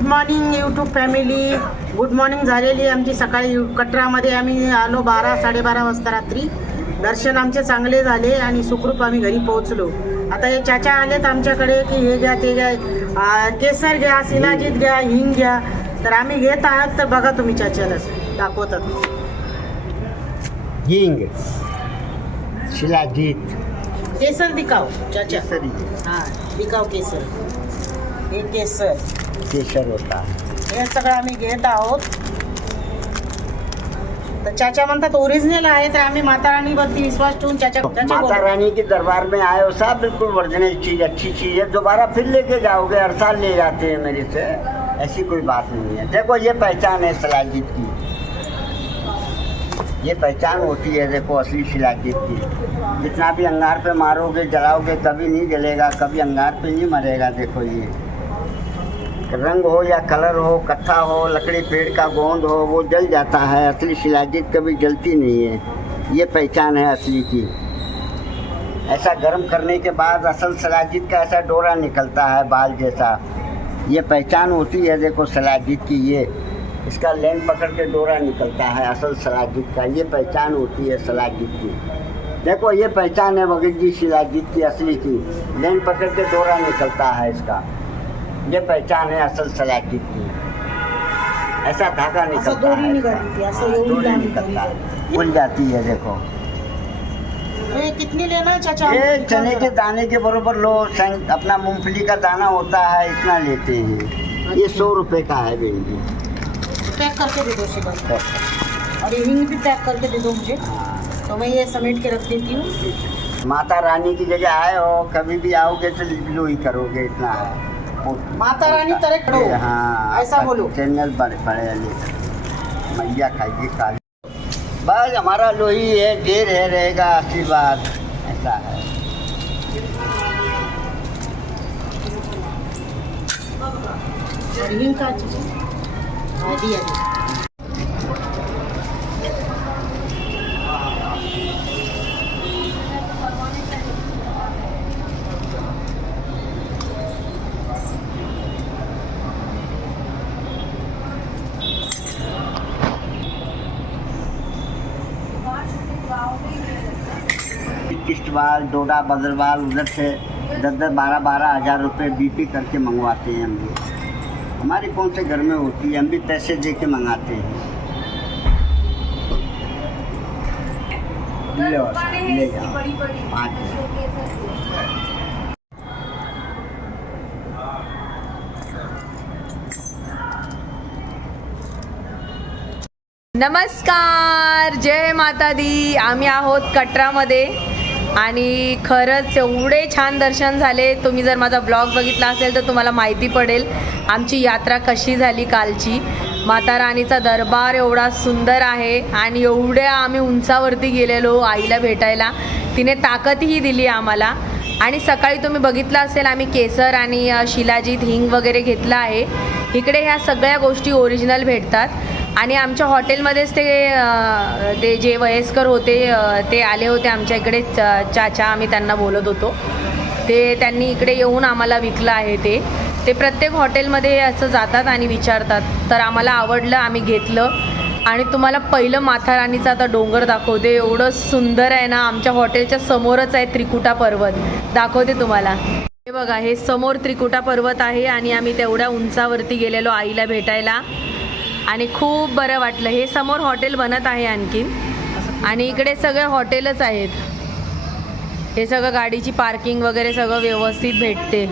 Good morning YouTube family. Good morning झालेली आमची सकाळी. कटरामध्ये आम्ही आलो 12-12:30 वाजता रात्री. दर्शन आमचे चांगले झाले आणि सुखरूप आम्ही घरी पोहोचलो. आता हे चाचा आलेत आमच्याकडे की हे घ्या ते घ्या, केसर घ्या, शिलाजीत घ्या, हिंग घ्या. तर आम्ही घेत आहात. तर बघा तुम्ही चाचाला दाखवतात. हिंग, शिलाजीत, केसर दिखाओ चाचा. हां दिखाओ केसर. हे केसर केसर होता. हे सगळं आम्ही घेत आहोत. तर चाचा म्हणतात ओरिजिनल आहे. तर आम्ही माता रानीवरती विश्वास ठेवून चाचा माता रानी के दरबार में आए हो साहब, बिल्कुल ओरिजिनल चीज, अच्छी चीज है. दोबारा फिर लेके जाओगे, हर साल ले जाते हैं मेरे से, ऐसी कोई बात नहीं है. देखो ये पहचान है शिलाजीत की, ये पहचान होती है. देखो असली शिलाजीत की. जितना भी अंगार पे मारोगे, जलाओगे, कभी नहीं जलेगा, कभी अंगार पे नहीं मरेगा. देखो ये रंग हो या कलर हो, कत्था हो, लकड़ी पेड़ का गोंद हो, वो जल जाता है. असली शिलाजीत कभी जलती नहीं है. ये पहचान है असली की. ऐसा गर्म करने के बाद असल शिलाजीत का ऐसा डोरा निकलता है बाल जैसा. ये पहचान होती है. देखो शिलाजीत की, ये इसका लेन पकड़ के डोरा निकलता है असल शिलाजीत का. ये पहचान होती है शिलाजीत की. देखो ये पहचान है वगैरह जी शिलाजीत की असली की. लेन पकड़ के डोरा निकलता है इसका. ये पहचान है असल शिलाजीत की. ऐसा धागा निकलता दोरी है, निघाली असं एवढी लांब निकलता है, खुल जाती है. देखो ये कितनी लेना है चाचा? ये चने के दाने के बरोबर लो. अपना मूंगफली का दाना होता है, इतना लेते हैं. ये 100 रुपये का है बहन जी. पैक करके दे दो शिला. और ये हिंग भी पैक करके दे दो मुझे. तो मैं ये समेट के रख देती हूँ. माता रानी की जगह आए हो, कभी भी आओगे तो लो ही करोगे. इतना है. माता रानी तरह खड़ो. हाँ, ऐसा बोलो. चैनल बड़े मैया खाइए खा. बस हमारा लोही है, ढेर है, रहेगा आशीर्वाद. ऐसा है. हिंग का चाचा आधी आधी. किश्तवाड़, डोडा, बदरवाल उधर से 10-10, 12-12 हज़ार रुपये बीपी करके मंगवाते हैं हम लोग. हमारे कौन से घर में होती है, हम भी पैसे दे के मंगाते हैं. ले जाओ 5. नमस्कार, जय माता दी. आम्ही आहोत कटरामध्ये आणि खरंच एवढे छान दर्शन झाले. तुम्ही जर माझा ब्लॉग बघितला असेल तर तुम्हाला माहिती पडेल आमची यात्रा कशी झाली कालची. माता रानीचा दरबार एवढा सुंदर आहे आणि एवढ्या आम्ही उंचावरती गेलेलो आईला भेटायला. तिने ताकदही दिली आम्हाला. आणि सकाळी तुम्ही बघितलं असेल आम्ही केसर आणि शिलाजीत हिंग वगैरे घेतला आहे. इकडे ह्या सगळ्या गोष्टी ओरिजिनल भेटतात. आणि आमच्या हॉटेलमध्येच ते जे वयस्कर होते ते आले होते आमच्या इकडे. चाचा आम्ही त्यांना बोलत होतो. ते त्यांनी इकडे येऊन आम्हाला विकलं आहे. ते प्रत्येक हॉटेलमध्ये असं जातात आणि विचारतात. तर आम्हाला आवडलं, आम्ही घेतलं. आणि तुम्हाला पहिलं माता रानीचा आता डोंगर दाखवते. एवढं सुंदर आहे ना. आमच्या हॉटेलच्या समोरच आहे त्रिकुटा पर्वत. दाखवते तुम्हाला. हे बघा, हे समोर त्रिकुटा पर्वत आहे आणि आम्ही तेवढ्या उंचावरती गेलेलो आईला भेटायला आणि खूप बरं वाटलं. हे समोर हॉटेल बनत आहे आणखी. आणि इकडे सगळे हॉटेलच आहेत. हे सगळं गाडीची पार्किंग वगैरे सगळं व्यवस्थित भेटते.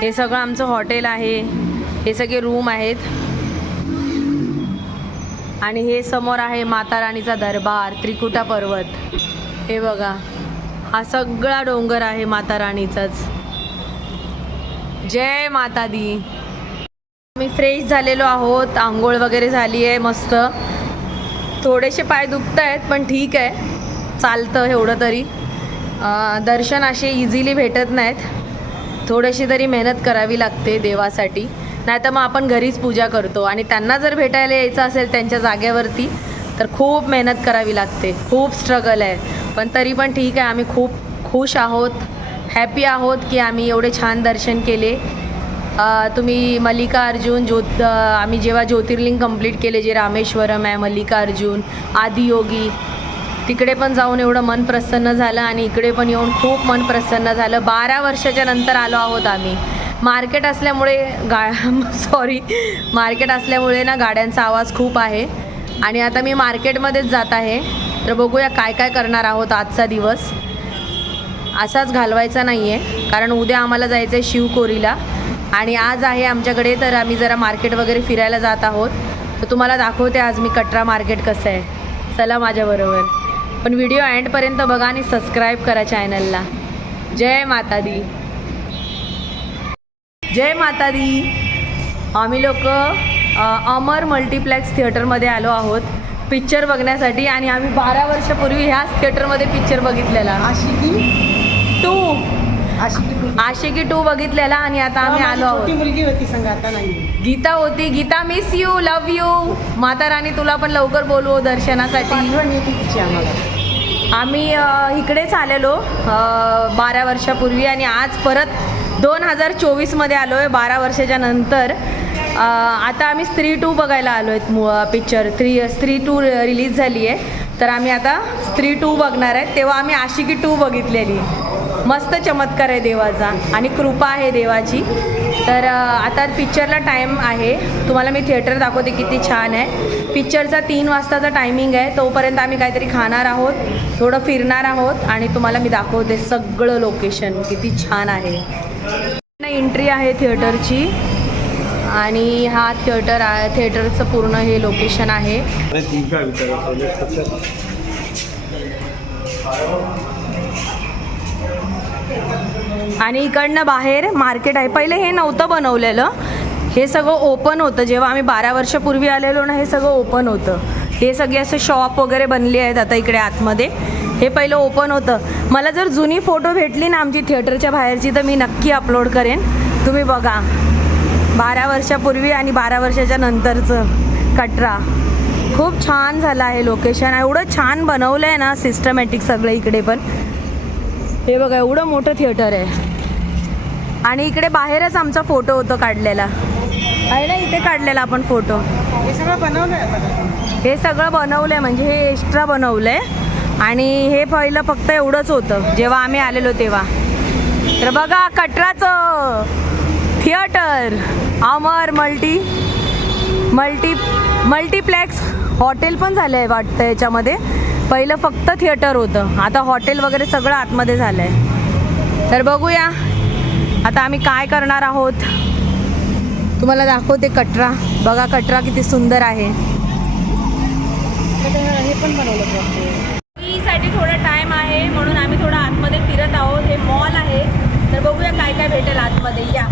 हे सगळं आमचं हॉटेल आहे. हे सगळे रूम आहेत. आणि हे समोर आहे माता रानीचा दरबार, त्रिकुटा पर्वत. हे बघा, हा सगळा डोंगर आहे माता रानीचाच. जय माता दी. आम्ही फ्रेश झालेलो आहोत. आंघोळ वगैरे झाली आहे मस्त. थोडेसे पाय दुखत आहेत पण ठीक आहे, चालतं एवढं तरी. दर्शन असे इझिली भेटत नाहीत. थोडीशी तरी मेहनत करावी लागते देवासाठी. नाही तर मग आपण घरीच पूजा करतो. आणि त्यांना जर भेटायला यायचं असेल त्यांच्या जागेवरती तर खूप मेहनत करावी लागते. खूप स्ट्रगल आहे. पण तरी पण ठीक आहे. आम्ही खूप खुश आहोत, हॅपी आहोत की आम्ही एवढे छान दर्शन केले. तुम्ही मल्लिकार्जुन आम्ही जेव्हा ज्योतिर्लिंग कंप्लीट केले, जे रामेश्वरम आहे, मल्लिकार्जुन, आदियोगी, तिकडे पण जाऊन एवढं मन प्रसन्न झालं आणि इकडे पण येऊन खूप मन प्रसन्न झालं. 12 वर्षाच्या नंतर आलो आहोत आम्ही. मार्केट असल्यामुळे मार्केट असल्यामुळे ना गाड्यांचा आवाज खूप आहे आणि आता मी मार्केटमध्येच जात आहे. तर बघूया काय काय करणार आहोत. आजचा दिवस असाच घालवायचा नाही आहे, कारण उद्या आम्हाला जायचं आहे शिवकोरीला आणि आज आहे आमच्याकडे. तर आम्ही जरा मार्केट वगैरे फिरायला जात आहोत. तर तुम्हाला दाखवते आज मी कटरा मार्केट कसं आहे. चला माझ्याबरोबर. पण व्हिडिओ एंडपर्यंत बघा आणि सबस्क्राईब करा चॅनलला. जय माता दी. जय माता दी. आम्ही लोक अमर मल्टिप्लेक्स थिएटरमध्ये आलो आहोत पिक्चर बघण्यासाठी आणि आम्ही 12 वर्षापूर्वी ह्याच थिएटरमध्ये पिक्चर बघितलेला, आशिकी 2 बघितलेला आणि आता आम्ही आलो आहोत. छोटी मुलगी होती संग, आता नाही. गीता होती. Geeta, miss you, love you. Mata Rani तुला पण लवकर बोलवू दर्शनासाठी. आठवण येते तिची आम्हाला. आम्ही इकडेच आलेलो 12 वर्षापूर्वी आणि आज परत 2024मध्ये आलो आहे 12 वर्षाच्या नंतर. आता आम्ही स्त्री 2 बघायला आलो आहेत. पिक्चर स्त्री 2 रिलीज झाली आहे. तर आम्ही आता स्त्री 2 बघणार आहेत. तेव्हा आम्ही आशिकी 2 बघितलेली. मस्त चमत्कार आहे देवाचा आणि कृपा आहे देवाची. तर आता पिक्चरला टाईम आहे. तुम्हाला मी थिएटर दाखवते किती छान आहे. पिक्चरचा 3 वाजताचा टायमिंग आहे. तोपर्यंत आम्ही काहीतरी खाणार आहोत, थोडं फिरणार आहोत आणि तुम्हाला मी दाखवते सगळं लोकेशन किती छान आहे. एंट्री आहे थिएटरची आणि हा थिएटरचं पूर्ण हे लोकेशन आहे. आणि इकडनं बाहेर मार्केट आहे. पहिले हे नव्हतं बनवलेलं, हे सगळं ओपन होतं. जेव्हा आम्ही 12 वर्षापूर्वी आलेलो ना, हे सगळं ओपन होतं. हे सगळे असे शॉप वगैरे बनले आहेत आता इकडे आतमध्ये. हे पहिलं ओपन होतं. मला जर जुनी फोटो भेटली ना आमची थिएटरच्या बाहेरची तर मी नक्की अपलोड करेन. तुम्ही बघा 12 वर्षापूर्वी आणि 12 वर्षाच्या नंतरचं कटरा. खूप छान झालं आहे लोकेशन. एवढं छान बनवलं आहे ना सिस्टमॅटिक सगळं इकडे पण. हे बघा एवढं मोठं थिएटर आहे आणि इकडे बाहेरच आमचा फोटो होतो काढलेला आहे ना, इथे काढलेला आपण फोटो. हे सगळं बनवलं आहे. हे सगळं बनवलं आहे म्हणजे हे एक्स्ट्रा बनवलं आहे आणि हे पहिलं फक्त एवढंच होतं जेव्हा आम्ही आलेलो तेव्हा. तर बघा कटराचं थिएटर अमर मल्टिप्लेक्स हॉटेल पण झालं आहे वाटतं याच्यामध्ये. पहिलं फक्त थिएटर होतं, आता हॉटेल वगैरे सगळं आतमध्ये झालं आहे. तर बघूया आता आम्ही काय करणार आहोत. तुम्हाला दाखवते कटरा. बघा कटरा किती सुंदर आहे. हे पण बनवलं. साठी थोडा टाईम आहे म्हणून आम्ही थोडं आतमध्ये फिरत आहोत. हे मॉल आहे तर बघूया काय काय भेटेल आतमध्ये. या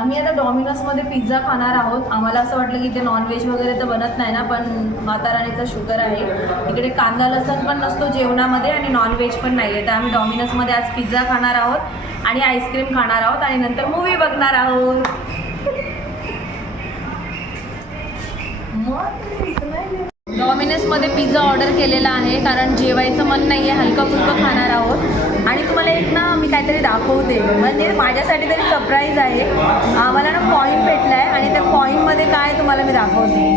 आम्ही आता डॉमिनोजमध्ये पिझ्झा खाणार आहोत. आम्हाला असं वाटलं की ते नॉनव्हेज वगैरे तर बनत नाही ना, पण माता राणीचा शुगर आहे. इकडे कांदा लसण पण नसतो जेवणामध्ये आणि नॉनव्हेज पण नाही आहे. तर आम्ही डॉमिनोजमध्ये आज पिझ्झा खाणार आहोत आणि आईस्क्रीम खाणार आहोत आणि नंतर मूवी बघणार आहोत. डॉमिनोजमध्ये पिझ्झा ऑर्डर केलेला आहे कारण जेवायचं मन नाही आहे, हलकं फुलकं खाणार आहोत. आणि तुम्हाला एक ना मी काहीतरी दाखवते, म्हणजे माझ्यासाठी तरी सरप्राईज आहे. आम्हाला ना कॉईन भेटला आहे आणि त्या कॉईनमध्ये काय तुम्हाला मी दाखवते.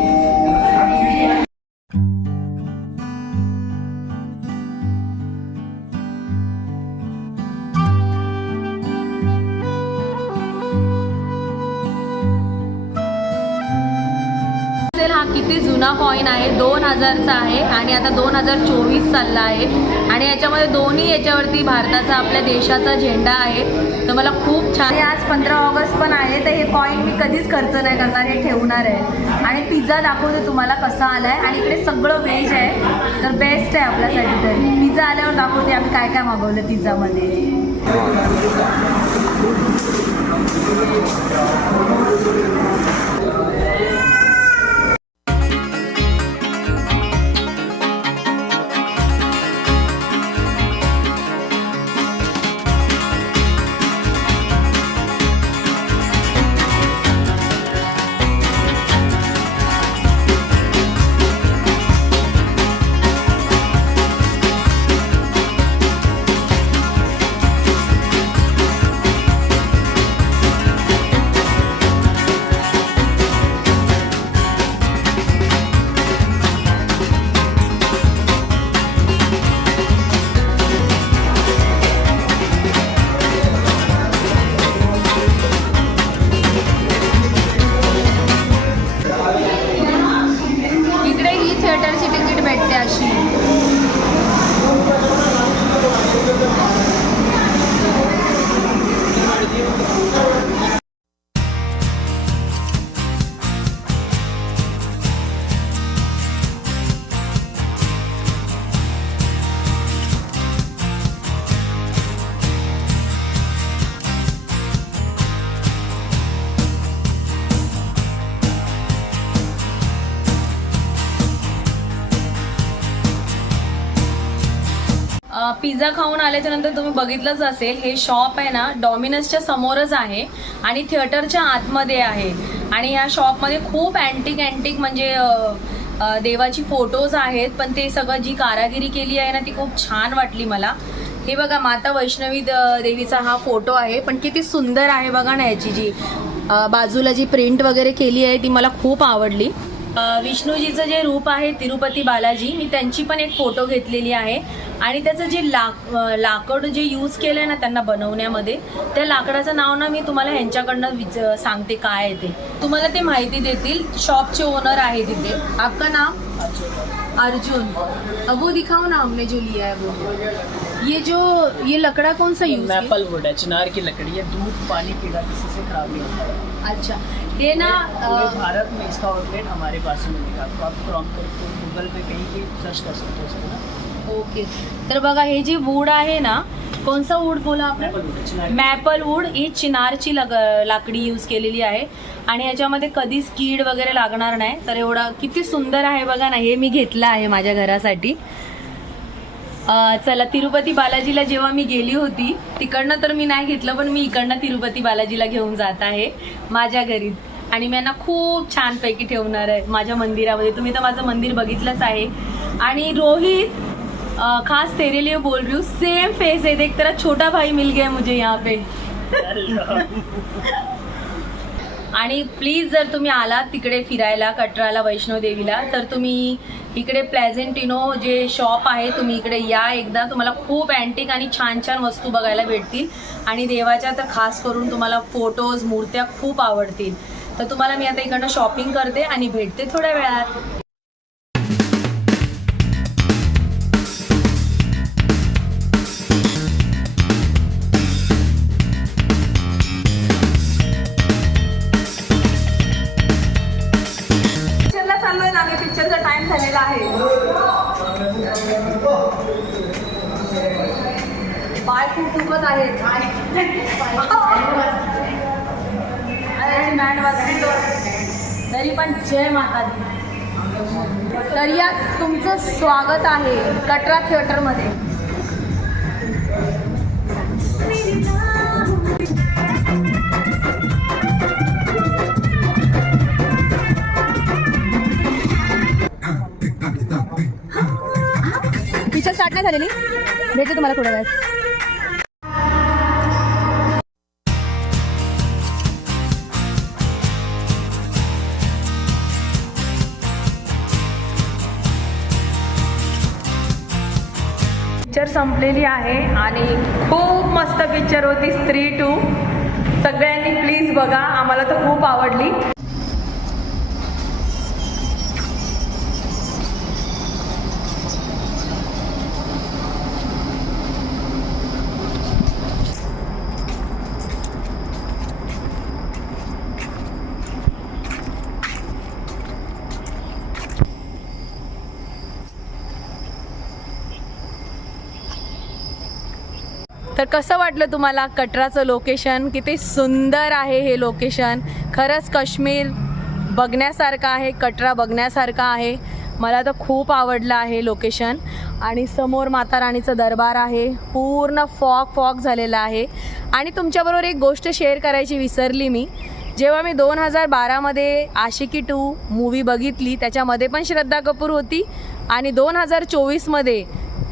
हा किती जुना जुना कॉईन आहे, 2000चा आहे आणि आता 2024 चालला आहे आणि याच्यामध्ये दोन्ही याच्यावरती भारताचा आपल्या देशाचा झेंडा आहे. तर मला खूप छान. आज 15 ऑगस्ट पण आहे, तर हे कॉईन मी कधीच खर्च नाही करणार, हे ठेवणार आहे. आणि पिझ्झा दाखवते तुम्हाला कसा आला आहे आणि इकडे सगळं व्हेज आहे, तर बेस्ट आहे आपल्यासाठी. तर पिझ्झा आल्यावर दाखवते आम्ही काय काय मागवलं पिझ्झामध्ये. पिझ्झा खाऊन आल्याच्या नंतर तुम्ही बघितलंच असेल, हे शॉप आहे ना डॉमिनसच्या समोरच आहे आणि थिएटरच्या आतमध्ये आहे. आणि या शॉपमध्ये खूप अँटिक म्हणजे देवाची फोटोज आहेत, पण ते सगळं जी कारागिरी केली आहे ना ती खूप छान वाटली मला. हे बघा माता वैष्णवी देवीचा हा फोटो आहे, पण किती सुंदर आहे बघा ना. याची जी बाजूला जी प्रिंट वगैरे केली आहे ती मला खूप आवडली. विष्णूजीचं जे रूप आहे तिरुपती बालाजी, मी त्यांची पण एक फोटो घेतलेली आहे. आणि त्याचं जे लाकड जे यूज केलं आहे ना त्यांना बनवण्यामध्ये, त्या लाकडाचं नाव ना मी तुम्हाला ह्यांच्याकडनं सांगते काय आहे ते, तुम्हाला ते माहिती देतील. शॉपचे ओनर आहे तिथे. आपका नाम? अर्जुन. अब वो दिखाओ ना हमने जो लिया है वो. ये लकड़ा कौन सा यूज? मैपल वुड है, चिनार की लकड़ी है, दूध पानी पीगा किसी से खराब नहीं होता. अच्छा. ये ना भारत में इसका आउटलेट हमारे पास में मिलेगा. आप प्रॉम्प्ट करके गूगल पे कहीं भी सर्च कर सकते हो इसको ना. ओके. तर बघा हे जे वूड आहे ना, कोणसा वूड बोला आपण? Maple wood. ही चिनारची लाकडी यूज केलेली आहे आणि याच्यामध्ये कधीच कीड वगैरे लागणार नाही. तर एवढा किती सुंदर आहे बघा ना. हे मी घेतलं आहे माझ्या घरासाठी. चला, तिरुपती बालाजीला जेव्हा मी गेली होती तिकडनं तर मी नाही घेतलं, पण मी इकडनं तिरुपती बालाजीला घेऊन जात आहे माझ्या घरी. आणि मी ना खूप छानपैकी ठेवणार आहे माझ्या मंदिरामध्ये. तुम्ही तर माझं मंदिर बघितलंच आहे. आणि रोहित, खास तेरे लिए बोल रही हूँ, सेम फेस है, देख तेरा छोटा भाई मिल गया मुझे यहाँ पे. आणि प्लीज जर तुम्ही आलात तिकडे फिरायला कटराला वैष्णोदेवीला, तर तुम्ही इकडे प्लेझेंटिनो जे शॉप आहे तुम्ही इकडे या एकदा. तुम्हाला खूप अँटिक आणि छान छान वस्तू बघायला भेटतील आणि देवाच्या तर खास करून तुम्हाला फोटोज मूर्त्या खूप आवडतील. तर तुम्हाला मी आता इकडनं शॉपिंग करते आणि भेटते थोड्या वेळात. पिक्चरचा टाइम झालेला आहे. बाय खूपच आहेत. तरी पण जय माता दी. तर यात तुमचं स्वागत आहे कटरा थिएटरमध्ये. पिक्चर स्टार्ट नाही झालेली, भेटते तुम्हाला थोड्या वेळात. पिक्चर संपलेली आहे आणि खूप मस्त पिक्चर होती स्त्री 2. सगळ्यांनी प्लीज बघा, आम्हाला तर खूप आवडली. तर कसं वाटलं तुम्हाला कटराचं लोकेशन? किती सुंदर आहे हे लोकेशन. खरंच काश्मीर बघण्यासारखं आहे, कटरा बघण्यासारखं आहे. मला तर खूप आवडलं आहे लोकेशन. आणि समोर माता राणीचं दरबार आहे, पूर्ण फॉग झालेला आहे. आणि तुमच्याबरोबर एक गोष्ट शेअर करायची विसरली मी. जेव्हा मी 2012मध्ये आशिकी 2 मूवी बघितली, त्याच्यामध्ये पण श्रद्धा कपूर होती. आणि 2024मध्ये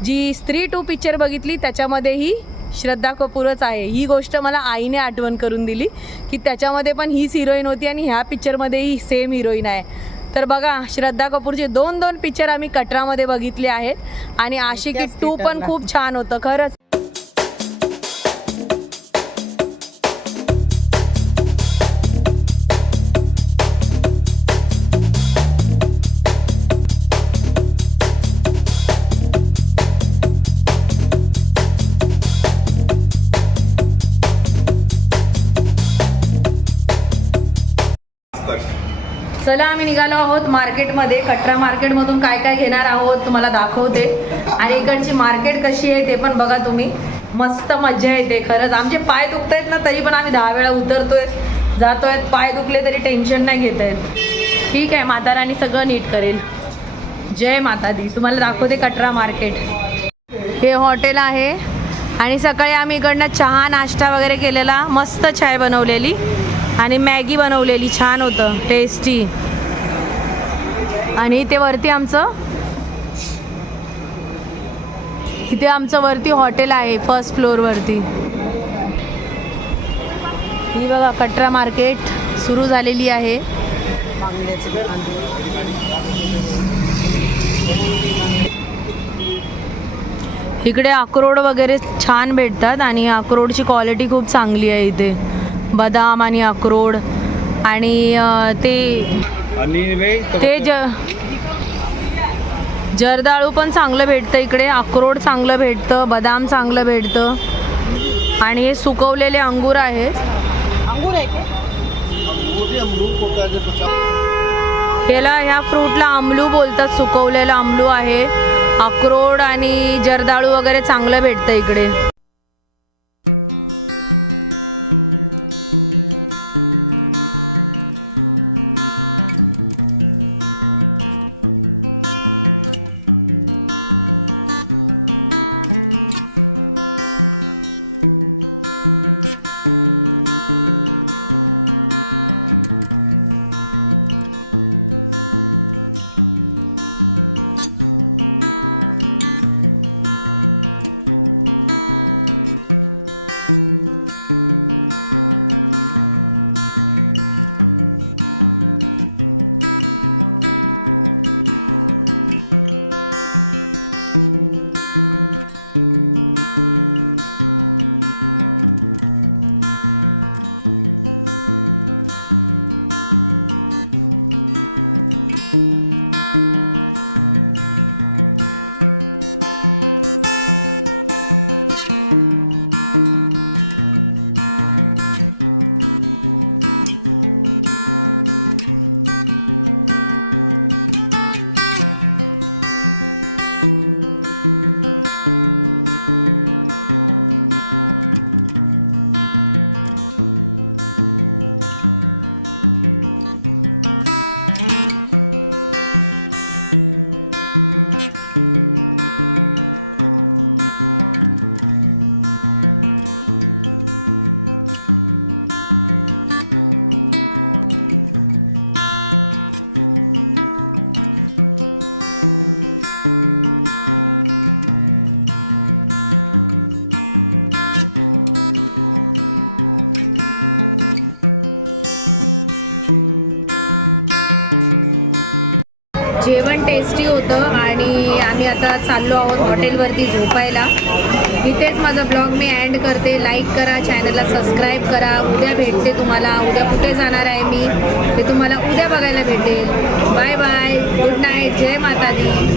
जी स्त्री 2 पिक्चर बघितली, त्याच्यामध्येही श्रद्धा कपूरच आहे. ही गोष्ट मला आईने आठवण करून दिली की त्याच्यामध्ये पण हीच हिरोईन होती आणि ह्या पिक्चरमध्येही सेम हिरोईन आहे. तर बघा, श्रद्धा कपूरचे 2 पिक्चर आम्ही कटरामध्ये बघितले आहेत. आणि आशिकी 2 पण खूप छान होतं खरंच. चला, आम्ही निघालो आहोत मार्केटमध्ये. कटरा मार्केटमधून काय काय घेणार आहोत तुम्हाला दाखवते. आणि इकडची मार्केट कशी आहे ते पण बघा तुम्ही. मस्त मजा येते खरंच. आमचे पाय दुखत आहेत ना, तरी पण आम्ही 10 वेळा उतरतोय, जातोय. पाय दुखले तरी टेन्शन नाही घेत आहेत. ठीक आहे, माता राणी सगळं नीट करेल. जय माता दी. तुम्हाला दाखवते कटरा मार्केट. हे हॉटेल आहे आणि सकाळी आम्ही इकडनं चहा नाश्ता वगैरे केलेला. मस्त चाय बनवलेली आणि मॅगी बनवलेली, छान होतं, टेस्टी. आणि इथे वरती वरती हॉटेल आहे, फर्स्ट फ्लोअरवरती. ही बघा कटरा मार्केट सुरू झालेली आहे. इकडे अक्रोड वगैरे छान भेटतात आणि अक्रोडची क्वालिटी खूप चांगली आहे इथे. बदाम आणि अक्रोड आणि जर्दाळू पण चांगलं भेटतं इकडे. अक्रोड चांगलं भेटतं, बदाम चांगलं भेटतं. आणि हे सुकवलेले अंगूर आहेत. अंगूर आहे का? ह्या फ्रूटला आमलू बोलतात. सुकवलेलं आमलू आहे. अक्रोड आणि जर्दाळू वगैरे चांगलं भेटतं इकडे. चाललो आहोत हॉटेलवरती झोपायला. इथेच माझा ब्लॉग मी एंड करते. लाईक करा, चॅनलला सबस्क्राईब करा. उद्या भेटते तुम्हाला. उद्या कुठे जाणार आहे मी ते तुम्हाला उद्या बघायला भेटेल. बाय बाय, गुड नाईट, जय माता दी.